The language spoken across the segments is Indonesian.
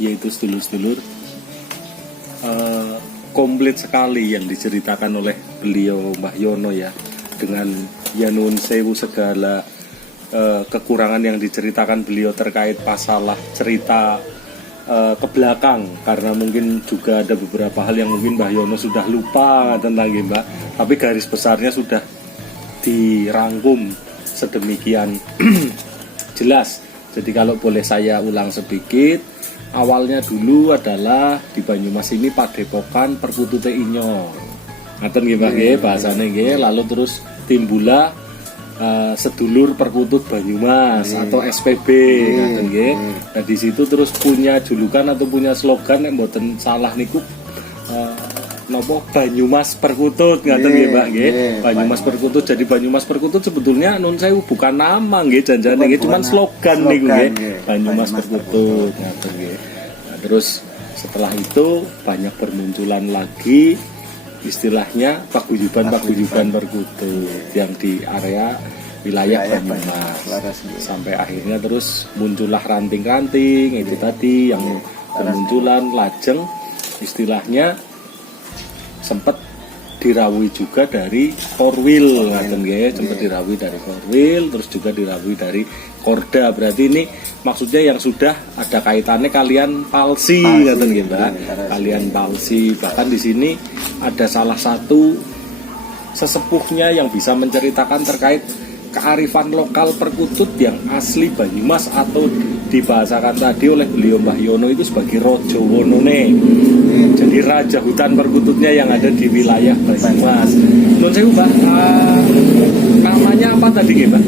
yaitu sedulur-sedulur, komplit sekali yang diceritakan oleh beliau Mbah Yono ya, dengan ya nuwun sewu segala kekurangan yang diceritakan beliau terkait masalah cerita ke belakang, karena mungkin juga ada beberapa hal yang mungkin Mbah Yono sudah lupa tentang Mbah, tapi garis besarnya sudah dirangkum sedemikian jelas. Jadi kalau boleh saya ulang sedikit, awalnya dulu adalah di Banyumas ini padepokan Perkutute Inyo. Ngaten nggih Mbah nggih bahasane nggih, lalu terus timbullah sedulur Perkutut Banyumas atau SPB ngaten nggih. Nah di situ terus punya julukan atau punya slogan yang mboten salah niku nopo Banyumas Perkutut ngaten nggih Mbak nggih. Banyumas Perkutut. Jadi Banyumas Perkutut sebetulnya nun sewu bukan nama nggih, janjane nggih cuman slogan niku nggih. Banyumas Perkutut ngaten nggih. Nah, terus setelah itu banyak bermunculan lagi istilahnya paguyuban Perkutut yang di area wilayah Banyumas. Sampai akhirnya terus muncullah ranting-ranting itu tadi yang bermunculan lajeng istilahnya sempat dirawui juga dari Korwil ngaten nggih, sempat dirawui dari Korwil, terus juga dirawui dari Korda. Berarti ini maksudnya yang sudah ada kaitannya kalian palsi ngaten nggih Mbak. Kalian palsi, bahkan di sini ada salah satu sesepuhnya yang bisa menceritakan terkait kearifan lokal Perkutut yang asli Banyumas, atau dibahasakan tadi oleh beliau Mbah Yono itu sebagai Rojo Wonone. Jadi raja hutan perkututnya yang ada di wilayah Banyumas. Nun sewu Mbah, namanya apa tadi nggih Mbah?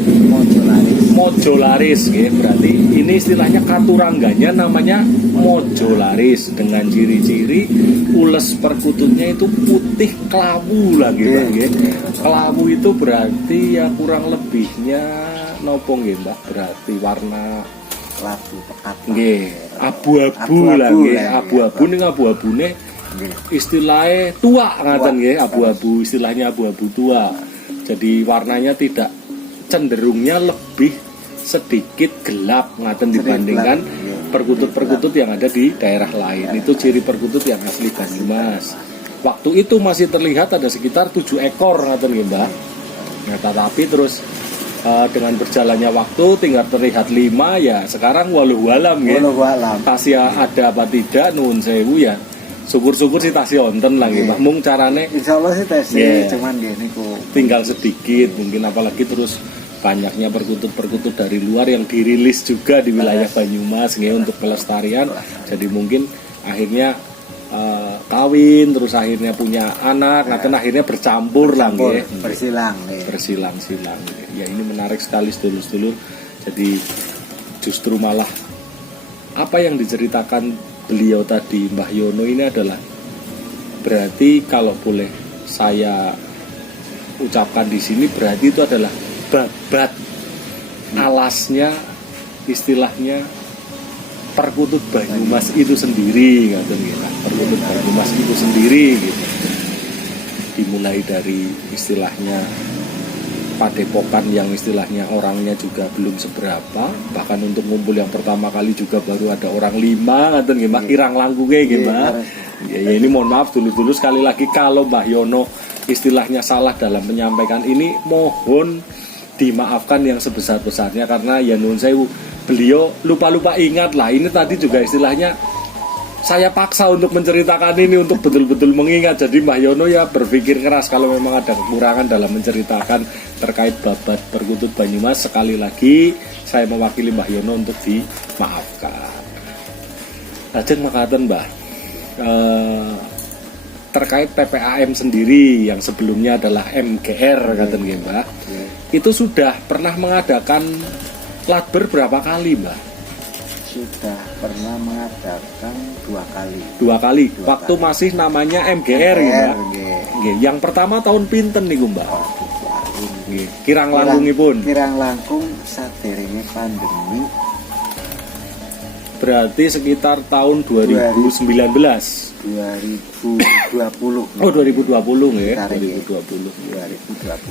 Mojolaris nggih. Berarti ini istilahnya katurangganya namanya Mojolaris, dengan ciri-ciri ules perkututnya itu putih kelabu lagi Mbah nggih. Kelabu itu berarti ya kurang lebihnya nopo nggih Mbah? Berarti warna kelabu pekat nggih, abu-abu lah nggih. Abu-abu ning abu-abune istilahnya tua ngaten nggih, abu-abu istilahnya abu-abu tua. Jadi warnanya tidak, cenderungnya lebih sedikit gelap ngaten dibandingkan perkutut-perkutut yang ada di daerah lain. Itu ciri perkutut yang asli Banyumas. Waktu itu masih terlihat ada sekitar 7 ekor ngaten nggih Mbah. Nah, tetapi terus dengan berjalannya waktu tinggal terlihat 5 ya, sekarang walau alam nggih. Tasih ada apa tidak nuwun sewu ya. Syukur-syukur sih tasih wonten lah nggih Mbah. Mung carane insyaallah sih tasih cuman nggih niku tinggal sedikit mungkin, apalagi terus banyaknya perkutut-perkutut dari luar yang dirilis juga di wilayah Banyumas nggih untuk pelestarian. Jadi mungkin akhirnya kawin, terus akhirnya punya anak, ngaten akhirnya bercampur lah nggih, bersilang-silang. Ya ini menarik sekali sedulur-sedulur. Jadi justru malah apa yang diceritakan beliau tadi Mbah Yono ini adalah berarti kalau boleh saya ucapkan di sini, berarti itu adalah babat alasnya istilahnya Perkutut Banyumas itu sendiri ngaten nggih. Perkutut Banyumas itu sendiri gitu. Dimulai dari istilahnya padepokan yang istilahnya orangnya juga belum seberapa, bahkan untuk ngumpul yang pertama kali juga baru ada orang 5 ngaten nggih Mbah, kirang langkunge nggih Mbah. Ya ini mohon maaf dulu sekali lagi kalau Mbah Yono istilahnya salah dalam menyampaikan ini, mohon dimaafkan yang sebesar-besarnya, karena ya nuwun sewu beliau lupa-lupa ingat lah. Ini tadi juga istilahnya saya paksa untuk menceritakan ini untuk betul-betul mengingat. Jadi Mbah Yono ya berpikir keras kalau memang ada kekurangan dalam menceritakan terkait babat Perkutut Banyumas. Sekali lagi saya mewakili Mbah Yono untuk dimaafkan. Lajeng makaten Mbah, terkait PPAM sendiri yang sebelumnya adalah MGR katen nggih Mbah. Itu sudah pernah mengadakan latber berapa kali Mbah? Sudah pernah mengadakan 2 kali. 2 kali. Waktu masih namanya MGR ya Mbah. Nggih. Yang pertama tahun pinten niku Mbah? Nggih. Kirang langkungipun. Kirang langkung sadèrèngé pandemi. Berarti sekitar tahun 2019. 2020. Oh 2020 nggih. 2020.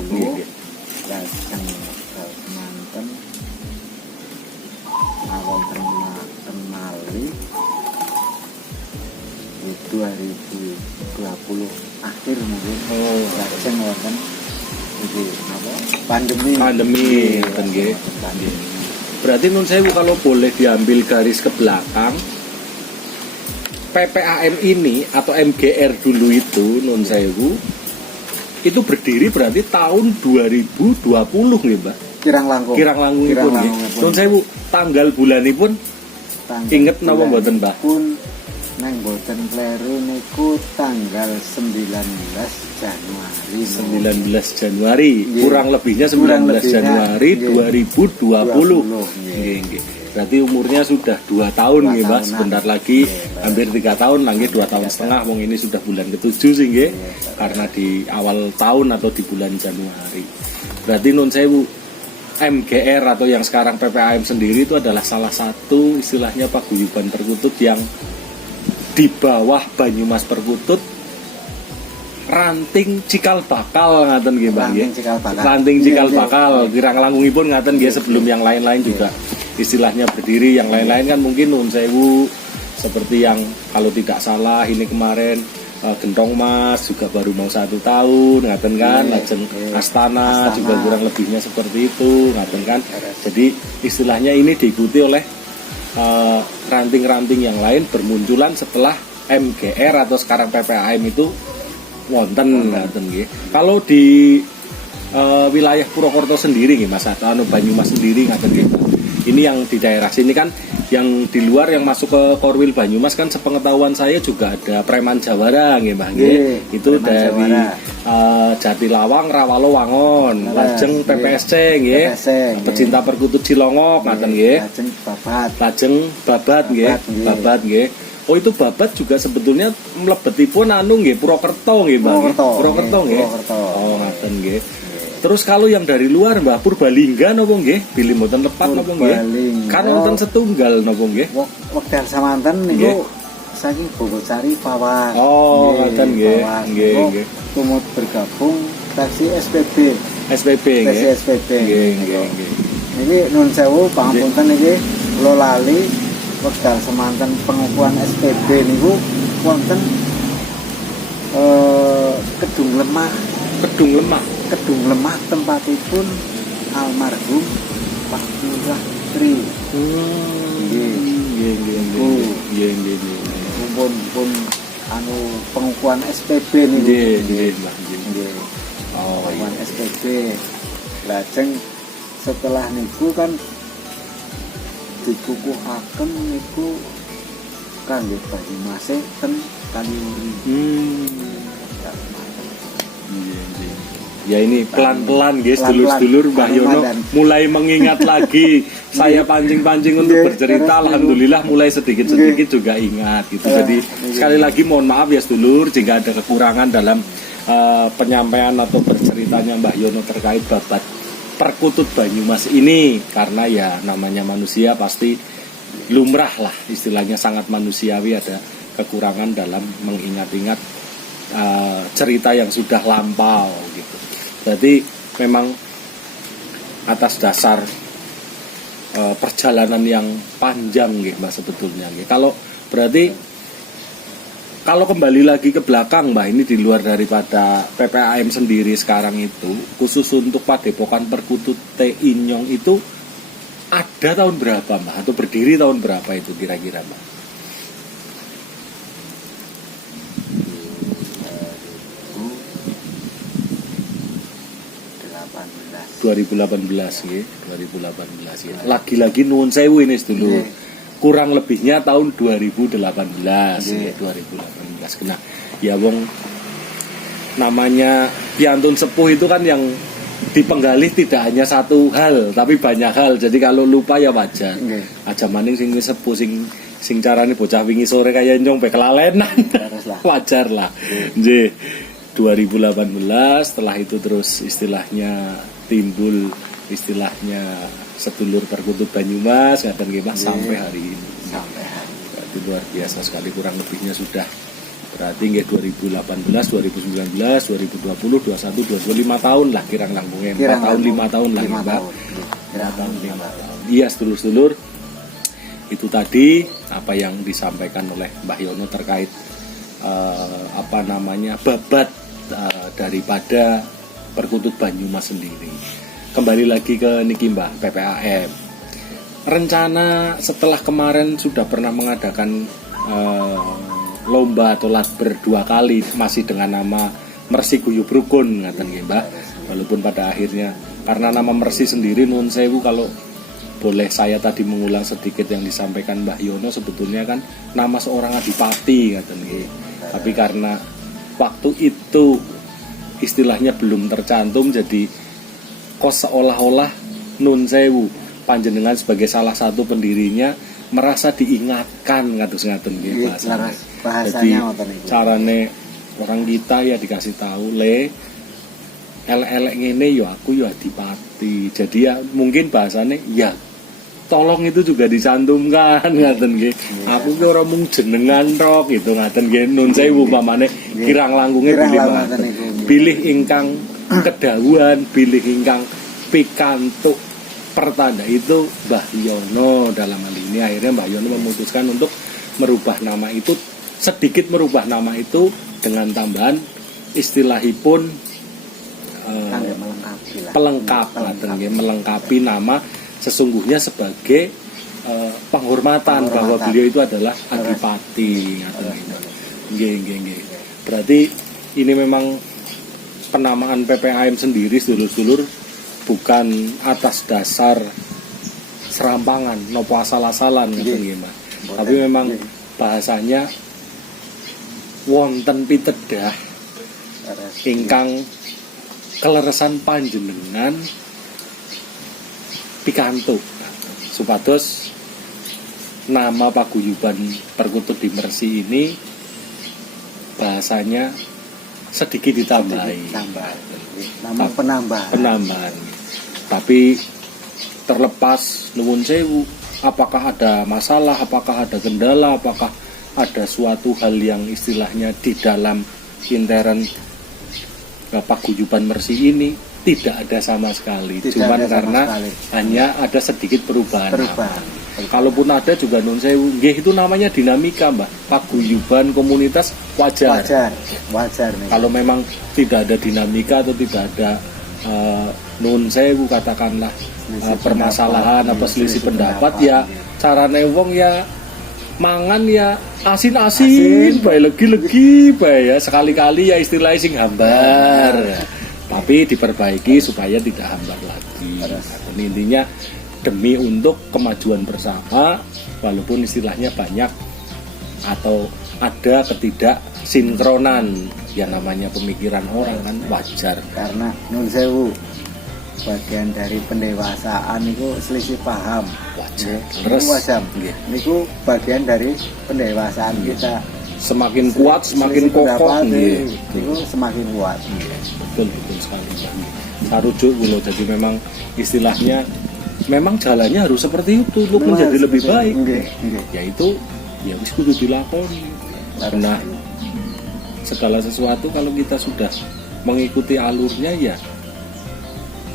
Nggih. Lajeng manten mawon kenali 2020 akhir mungkin. Oh. Lajeng wonten iki apa? Pandemi. Ngoten nggih. Pandemi. Berarti nun sewu kalau boleh diambil garis ke belakang, PPAM ini atau MGR dulu itu nun sewu itu berdiri berarti tahun 2020 nggih, Mbak. Kirang langkung. Kirang langkungipun nggih. Nun sewu tanggal bulanipun inget napa mboten, Mbah? Pun nang boten kleru niku tanggal 19 Januari. 19 Januari, Nggih. kurang lebihnya 19 Kurang lebihnya, Januari nggih. 2020. Nggih. Nggih, nggih. Berarti umurnya sudah 2 tahun 2 nggih, Mbak. tahunan. Sebentar lagi Nggih, hampir 3 tahun, lagi 2 tahun setengah. Wong ini sudah bulan ke-7 sih nggih. Karena di awal tahun atau di bulan Januari. Berarti nun sewu MGR atau yang sekarang PPAM sendiri itu adalah salah satu istilahnya paguyuban perkutut yang di bawah Banyumas Perkutut ranting cikal bakal ngaten nggih, Mbak nggih. Ranting cikal bakal. Ranting cikal Iya, iya. bakal kirang langkungipun ngaten nggih sebelum yang lain-lain juga istilahnya berdiri. Yang lain-lain kan mungkin nuwun sewu seperti yang kalau tidak salah ini kemarin Gentong Mas juga baru mau 1 tahun ngaten kan. Iya, Lajeng iya. Astana juga Astana. kurang lebihnya seperti itu ngaten kan. Jadi istilahnya ini diikuti oleh ranting-ranting yang lain bermunculan setelah MGR atau sekarang PPAM itu wonten ngaten nggih. Kalau di wilayah Purwokerto sendiri nggih Mas atau Banyumas sendiri ngaten nggih, Pak. Ini yang di daerah sini kan yang di luar yang masuk ke Korwil Banyumas kan sepengetahuan saya juga ada Preman Jawara nggih, Mbah nggih. Nggih, Itu Preman dari Jawara. Jatilawang, Rawalo Wangon, lajeng PPSC nggih. PPSC, nggih. Pecinta Perkutut Cilongok ngaten nggih. Lajeng babat. Lajeng babat nggih, Babat, nggih. babat nggih. Oh itu babat juga sebetulnya mlebetipun anu nggih Purwokerto nggih, Mbak. nggih. Purwokerto nggih. Purwokerto. Oh ngaten nggih. Terus kalau yang dari luar Mbah Purbalingga napa nggih? Bilih mboten tepat napa nggih? Purbalingga. Kan wonten setunggal napa nggih? Wekdal samanten Nggih. niku saking Bogosari Pawas. Oh, ngoten nggih. Pawas. Nggih, Niku nggih. tumut bergabung taksi SPB. SPP Taksi nggih. SPB. Nggih, nggih, nggih. Niki nun sewu pangapunten niki kula lali wekdal semanten pengukuhan SPB niku wonten Kedung Lemah. Kedung Lemah. Tempatipun almarhum Pak Lurah Tri. Nggih, nggih, nggih, nggih. Nggih, nggih, nggih. Pun anu pengukuhan SPB niku. Nggih, nggih, Mbah, nggih. Nggih. Oh, iya. Pengukuhan SPB. Lajeng setelah niku kan dikukuhaken niku kangge Banyumase ten Kaliuri. Iya, iya. Ya ini pelan-pelan guys, Pelan-pelan. dulur-dulur Mbah Yono Ramadan. mulai mengingat lagi. Saya pancing-pancing untuk Nggih, bercerita, terus, alhamdulillah mulai sedikit-sedikit juga ingat gitu. Ya, Jadi nggih. sekali lagi mohon maaf ya sedulur jika ada kekurangan dalam penyampaian atau berceritanya Mbah Yono terkait babat perkutut Banyumas ini, karena ya namanya manusia pasti lumrah lah, istilahnya sangat manusiawi ada kekurangan dalam mengingat-ingat cerita yang sudah lampau gitu. Berarti memang atas dasar perjalanan yang panjang gitu Mbak sebetulnya gitu. Kalau berarti kalau kembali lagi ke belakang Mbak, ini di luar daripada PPAM sendiri sekarang itu, khusus untuk Padepokan Perkutut T Inyong itu ada tahun berapa Mbak? Atau berdiri tahun berapa itu kira-kira Mbak? 2018 ya, 2018 ya. Lagi-lagi nuwun sewu ini dulu. Nggih. Kurang lebihnya tahun 2018 ya, Nggih. 2018. Kena ya wong namanya piantun sepuh itu kan yang dipenggalih tidak hanya satu hal, tapi banyak hal. Jadi kalau lupa ya wajar. Nggih. Aja maning sing wis sepuh sing carane bocah wingi sore kaya nyong pe kelalenan. Terus lah. Wajar lah. Nggih. 2018 setelah itu terus istilahnya timbul istilahnya sedulur perkutut Banyumas ngaten nggih Mas sampai hari ini. Sampai hari Berarti luar biasa sekali, kurang lebihnya sudah berarti nggih 2018, 2019, 2020, 21, 22 5 tahun lah kirang langkungnya 4 tahun 5 tahun lah 5 Mbak. tahun. 5 tahun. 5 tahun. Iya sedulur-sedulur, itu tadi apa yang disampaikan oleh Mbah Yono terkait babat daripada Perkutut Banyumas sendiri. Kembali lagi ke niki Mbah, PPAM. Rencana setelah kemarin sudah pernah mengadakan lomba atau latber 2 kali masih dengan nama Mersi Guyub Rukun ngaten nggih Mbah. Walaupun pada akhirnya karena nama Mersi sendiri nuwun sewu, kalau boleh saya tadi mengulang sedikit yang disampaikan Mbah Yono, sebetulnya kan nama seorang adipati ngaten nggih. Tapi karena waktu itu istilahnya belum tercantum, jadi kok seolah-olah nun sewu panjenengan sebagai salah satu pendirinya merasa diingatkan ngaten nggih bahasanya. Jadi carane orang kita ya dikasih tahu elek-elek ngene yo aku yo adipati. Jadi ya mungkin bahasane ya tolong itu juga dicantumkan ngaten nggih. Aku ki ora mung jenengan tok gitu ngaten nggih. Nun sewu pamane kirang langkunge bilih ingkang kedawuhan, bilih ingkang pikantuk pertanda itu Mbah Yono. Dalam hal ini akhirnya Mbah Yono memutuskan untuk merubah nama itu, sedikit merubah nama itu dengan tambahan istilahipun pelengkap, melengkapi nama sesungguhnya sebagai penghormatan bahwa beliau itu adalah adipati. Nggih. Berarti ini memang penamaan PPAM sendiri sedulur-sedulur bukan atas dasar serampangan nopo asal-asalan nggih, tapi memang bahasanya wonten pitedah ingkang keleresan panjenengan pikantuk supados nama paguyuban Perkutut di Mersi ini bahasanya sedikit ditambahi. Nama penambahan. Tapi terlepas nuwun sewu, apakah ada masalah, apakah ada kendala, apakah ada suatu hal yang istilahnya di dalam intern paguyuban Mersi ini tidak ada sama sekali. Cuman karena hanya ada sedikit perubahan. Kalaupun ada juga nun sewu, nggih itu namanya dinamika Mbak. Paguyuban komunitas wajar nih. Kalau memang tidak ada dinamika atau tidak ada nun sewu katakanlah permasalahan apa selisih pendapat ya carane wong ya mangan ya asin-asin bae legi-legi bae ya sekali-kali ya istilahnya sing hambar. Tapi diperbaiki supaya tidak hambar lagi. Intinya demi untuk kemajuan bersama, walaupun istilahnya banyak atau ada ketidaksinkronan, ya namanya pemikiran orang kan wajar. Karena nun sewu bagian dari pendewasaan itu selisih paham. Wajar. Wajar. Itu bagian dari pendewasaan kita. Semakin kuat, semakin kokoh. Itu semakin kuat. Betul sekali. Sarujuk kulo, jadi memang istilahnya memang jalannya harus seperti itu untuk menjadi lebih baik. Yaitu ya wis kudu dilakoni. Karena segala sesuatu kalau kita sudah mengikuti alurnya ya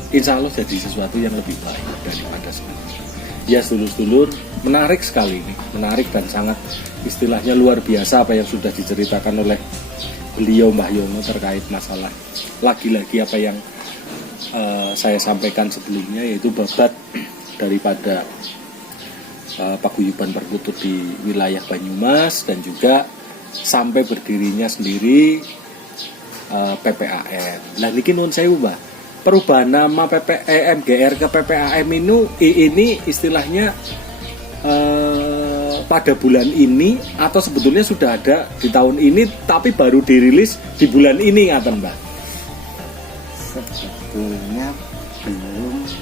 insya Allah jadi sesuatu yang lebih baik daripada sebelumnya. Ya sedulur-sedulur, menarik sekali ini, menarik dan sangat istilahnya luar biasa apa yang sudah diceritakan oleh beliau Mbah Yono terkait masalah lagi-lagi apa yang saya sampaikan sebelumnya, yaitu babat daripada paguyuban Perkutut di wilayah Banyumas dan juga sampai berdirinya sendiri PPAM. Nah niki nuwun sewu Mbah, perubahan nama MGR ke PPAM ini istilahnya pada bulan ini atau sebetulnya sudah ada di tahun ini tapi baru dirilis di bulan ini ngaten Mbah? Sebetulnya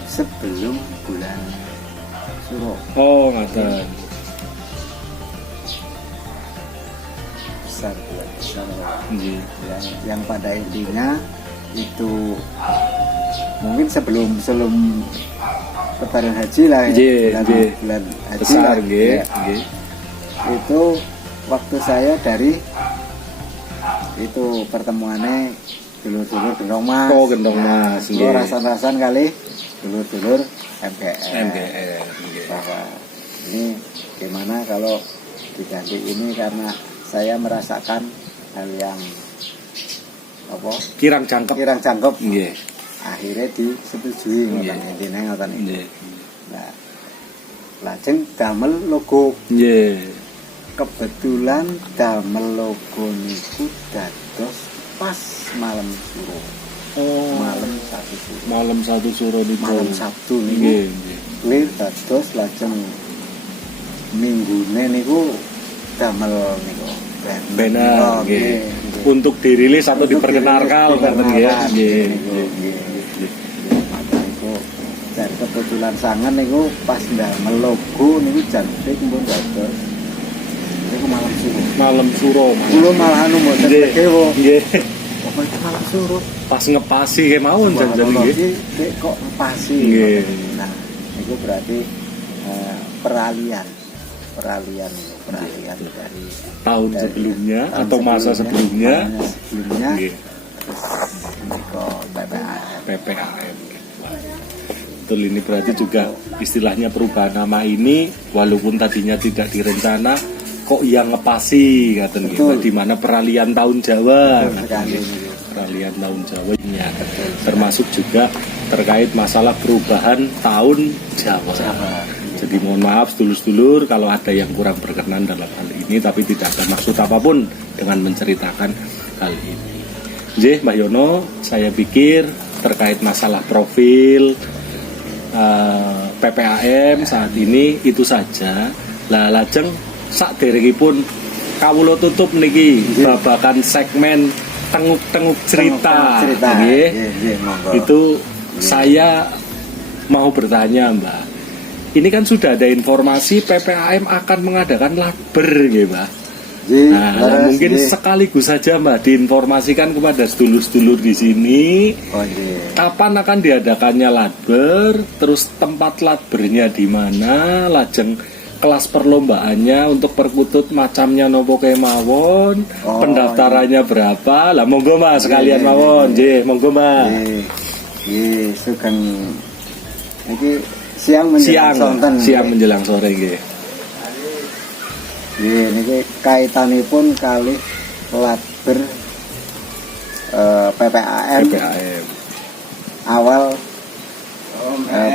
sebelum bulan Suro. Oh ngaten. Besar bulan Suro. Yang pada intinya itu mungkin sebelum Lebaran Haji lah ya. Bulan Haji besar ya. Itu waktu saya dari itu pertemuannya dulur-dulur Gendong Mas. Oh Gendong Mas. Nah, rasan-rasan kali dulur-dulur MGR. Bahwa ini gimana kalau diganti ini karena saya merasakan hal yang apa Kirang jangkep. kirang jangkep Nggih. akhirnya disetujui ngoten intine ngoten iki. Nggih. Nah, lajeng damel logo. Nggih. Kebetulan damel logo niku dados pas malam suro. Oh, Malam malam 1 satu suro. suro niku. Malam Sabtu niku Nggih, nggih. clear dados lajeng minggune niku damel niku Benar, nggih. Untuk dirilis atau diperkenalkan ngoten nggih. Nggih. Maka niku dan kebetulan sangat niku pas damel logo niku jante pun dados niku malam suro. Malam suro. Kulo malah anu mboten Nggih. kewo. Nggih. Apa itu malam suro? Pas ngepasi kemawon jan-jan nggih. Iki kok pasti. Nggih. Nah, itu berarti peralihan dari Tahun sebelumnya atau masa sebelumnya. Nggih. Kok PPAM. PPAM. Betul, ini berarti juga istilahnya perubahan nama ini walaupun tadinya tidak direncana kok yang ngepasi ngaten nggih, di mana peralihan tahun Jawa. Peralihan tahun Jawa ini termasuk juga terkait masalah perubahan tahun Jawa. Jadi mohon maaf sedulur-sedulur kalau ada yang kurang berkenan dalam hal ini, tapi tidak ada maksud apapun dengan menceritakan hal ini. Nggih, Mbak Yono, saya pikir terkait masalah profil PPAM saat ini itu saja. Lah lajeng saderengipun kawula tutup niki babakan segmen tenguk-tenguk cerita. Nggih. Itu saya mau bertanya, Mbak. Ini kan sudah ada informasi PPAM akan mengadakan lakber nggih, Mbak. Nah, mungkin sekaligus saja Mbak diinformasikan kepada sedulur-sedulur di sini kapan akan diadakannya lakber, terus tempat lakbernya di mana, lajeng kelas perlombaannya untuk perkutut macamnya nopo kemawon, pendaftarannya berapa. Lah monggo Mas sekalian mawon, nggih, monggo Mbak. Nggih, sugeng iki siang menjelang sore nggih. Nggih, niki kaitanipun kalih lakber PPAM. Awal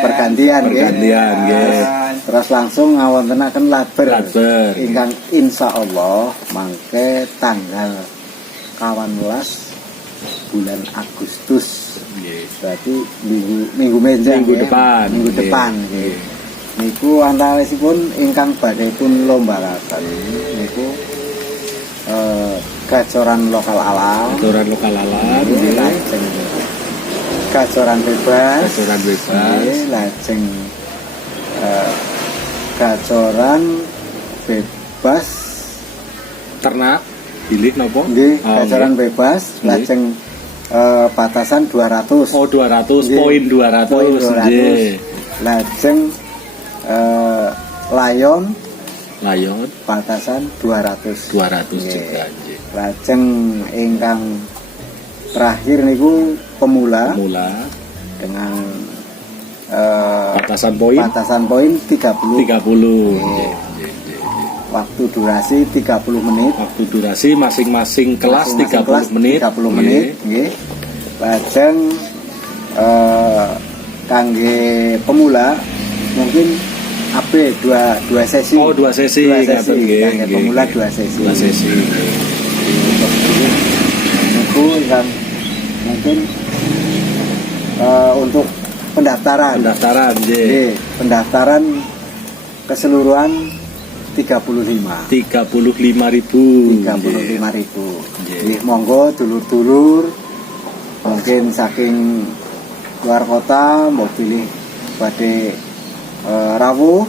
pergantian nggih. Terus langsung ngawontenaken lakber ingkang insyaallah mangke tanggal 18 bulan Agustus. Berarti minggu depan nggih. Niku antawisipun ingkang badhe pun lombaraken niku gacoran lokal alam. Lajeng gacoran bebas. Lajeng gacoran bebas ternak pilih nopo? Nggih, gacoran bebas. Lajeng batasan 200. Oh, 200 poin 200. Nggih. Lajeng layon batasan 200 juga nggih. Lajeng ingkang terakhir niku pemula dengan batasan poin 30. Waktu durasi 30 menit. Waktu durasi masing-masing kelas 30 menit. Nggih. Lajeng kangge pemula mungkin AB dua sesi. Oh, dua sesi. Kangge pemula 2 sesi. Niku kan mungkin untuk pendaftaran nggih. Pendaftaran keseluruhan 35.000. 35.000. Nggih, monggo dulur-dulur mungkin saking luar kota mau pilih badhe rawuh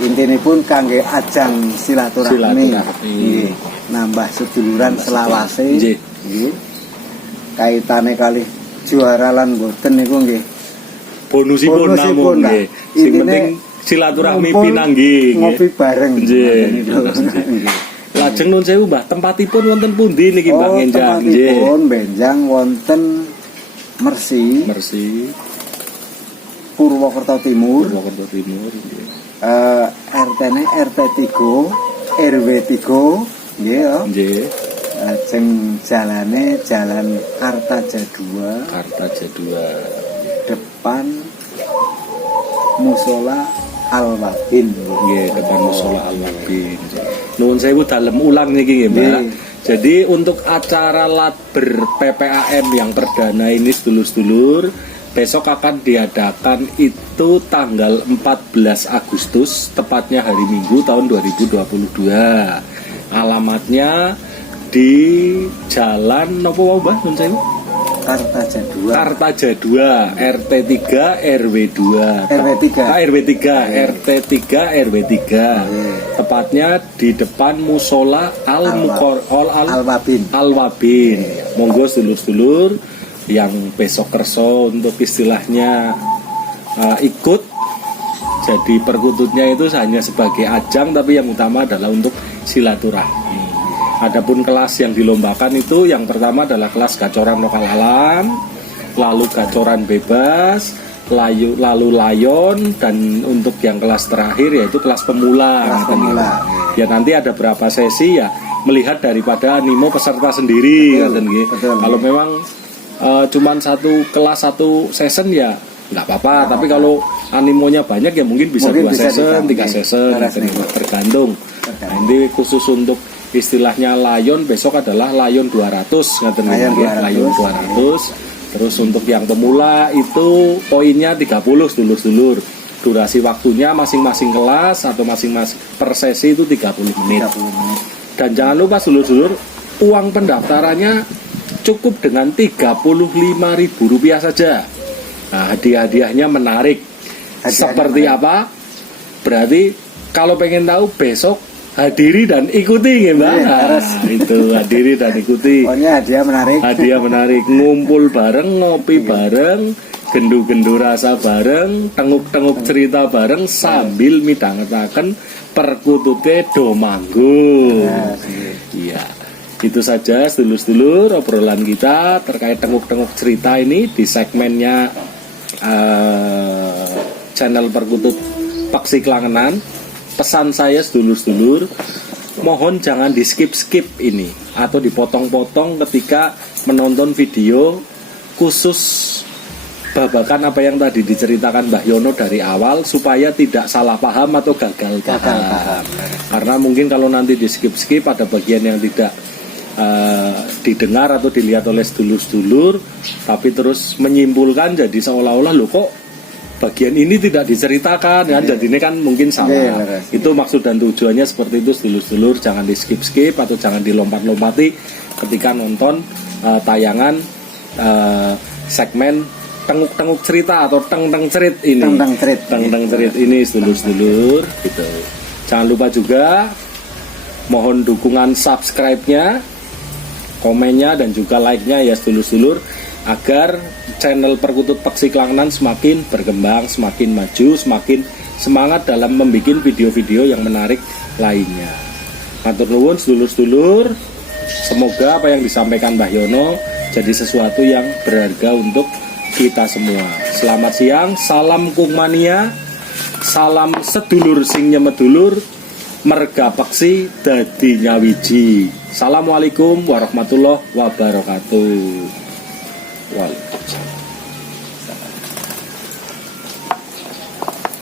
intinipun kangge ajang silaturahmi. Nggih, nambah seduluran selawase. Nggih. Kaitane kalih juara lan boten niku nggih. Bonusipun namun nggih. Sing penting silaturahmi pinanggi ngopi bareng. Nggih. Lajeng nun sewu Mbah, tempatipun wonten pundi niki Mbah Ngenjang? Tempatipun benjang wonten Mersi. Purwokerto Timur nggih. RT-ne RT 3, RW 3 nggih. Lajeng jalane jalan Kartaja 2 Kartaja 2 depan Musola Al-Wabin. nggih, depan Musola Al-Wabin. Nuwun sewu dalem ulang niki nggih, Mbak. Nggih. Jadi untuk acara Latber PPAM yang perdana ini sedulur-sedulur, besok akan diadakan itu tanggal 14 Agustus, tepatnya hari Minggu tahun 2022. Alamatnya di Jalan napa wae, Mbah? Nuwun sewu. Kartaja 2 Kartaja 2 RT 3 RW 2 RW 3. RW 3 RT 3 RW 3 tepatnya di depan Musola Al-Wabin. Al-Wabin. Monggo sedulur-sedulur yang besok kerso untuk istilahnya ikut jadi perkututnya itu hanya sebagai ajang, tapi yang utama adalah untuk silaturahmi. Adapun kelas yang dilombakan itu yang pertama adalah kelas gacoran lokal alam, lalu gacoran bebas, lalu layon, dan untuk yang kelas terakhir yaitu kelas pemula. Kelas pemula. Ya nanti ada berapa sesi ya melihat daripada animo peserta sendiri. Betul. Kalau memang cuman satu kelas satu season ya nggak apa-apa, tapi kalau animonya banyak ya mungkin bisa 2 season, 3 season, tergantung. Nanti khusus untuk istilahnya layon besok adalah layon 200 ngaten layon 200. Terus untuk yang pemula itu poinnya 30 sedulur-sedulur. Durasi waktunya masing-masing kelas atau masing-masing per sesi itu 30 menit. Dan jangan lupa sedulur-sedulur, uang pendaftarannya cukup dengan Rp35.000 saja. Nah, hadiah-hadiahnya menarik. Seperti apa? Berarti kalau pengen tahu besok hadiri dan ikuti ya, Mbak. Itu hadiri dan ikuti. Pokoknya hadiah menarik. Hadiah menarik, ngumpul bareng, ngopi bareng, gendu-gendu rasa bareng, tenguk-tenguk cerita bareng sambil midhangetaken perkutute do manggung. Iya. Itu saja sedulur-sedulur obrolan kita terkait tenguk-tenguk cerita ini di segmennya channel Perkutut Peksi Klangenan. Pesan saya sedulur-sedulur, mohon jangan di skip-skip ini atau dipotong-potong ketika menonton video khusus babakan apa yang tadi diceritakan Mbah Yono dari awal, supaya tidak salah paham atau gagal paham. Karena mungkin kalau nanti di skip-skip ada bagian yang tidak didengar atau dilihat oleh sedulur-sedulur, tapi terus menyimpulkan jadi seolah-olah loh kok bagian ini tidak diceritakan kan, jadi ini kan mungkin salah. Itu maksud dan tujuannya seperti itu sedulur-sedulur, jangan di skip-skip atau jangan dilompat-lompati ketika nonton tayangan segmen tenguk-tenguk cerita atau teng-teng cerit ini. Teng-teng cerit ini sedulur-sedulur gitu. Jangan lupa juga mohon dukungan subscribe-nya, komennya dan juga like-nya ya sedulur-sedulur, agar channel Perkutut Peksi Klangenan semakin berkembang, semakin maju, semakin semangat dalam membuat video-video yang menarik lainnya. Matur nuwun sedulur-sedulur, semoga apa yang disampaikan Mbah Yono jadi sesuatu yang berharga untuk kita semua. Selamat siang, salam Kungmania, salam sedulur sing nyemedulur, merga peksi dadi nyawiji. Assalamualaikum warahmatullahi wabarakatuh. Wal.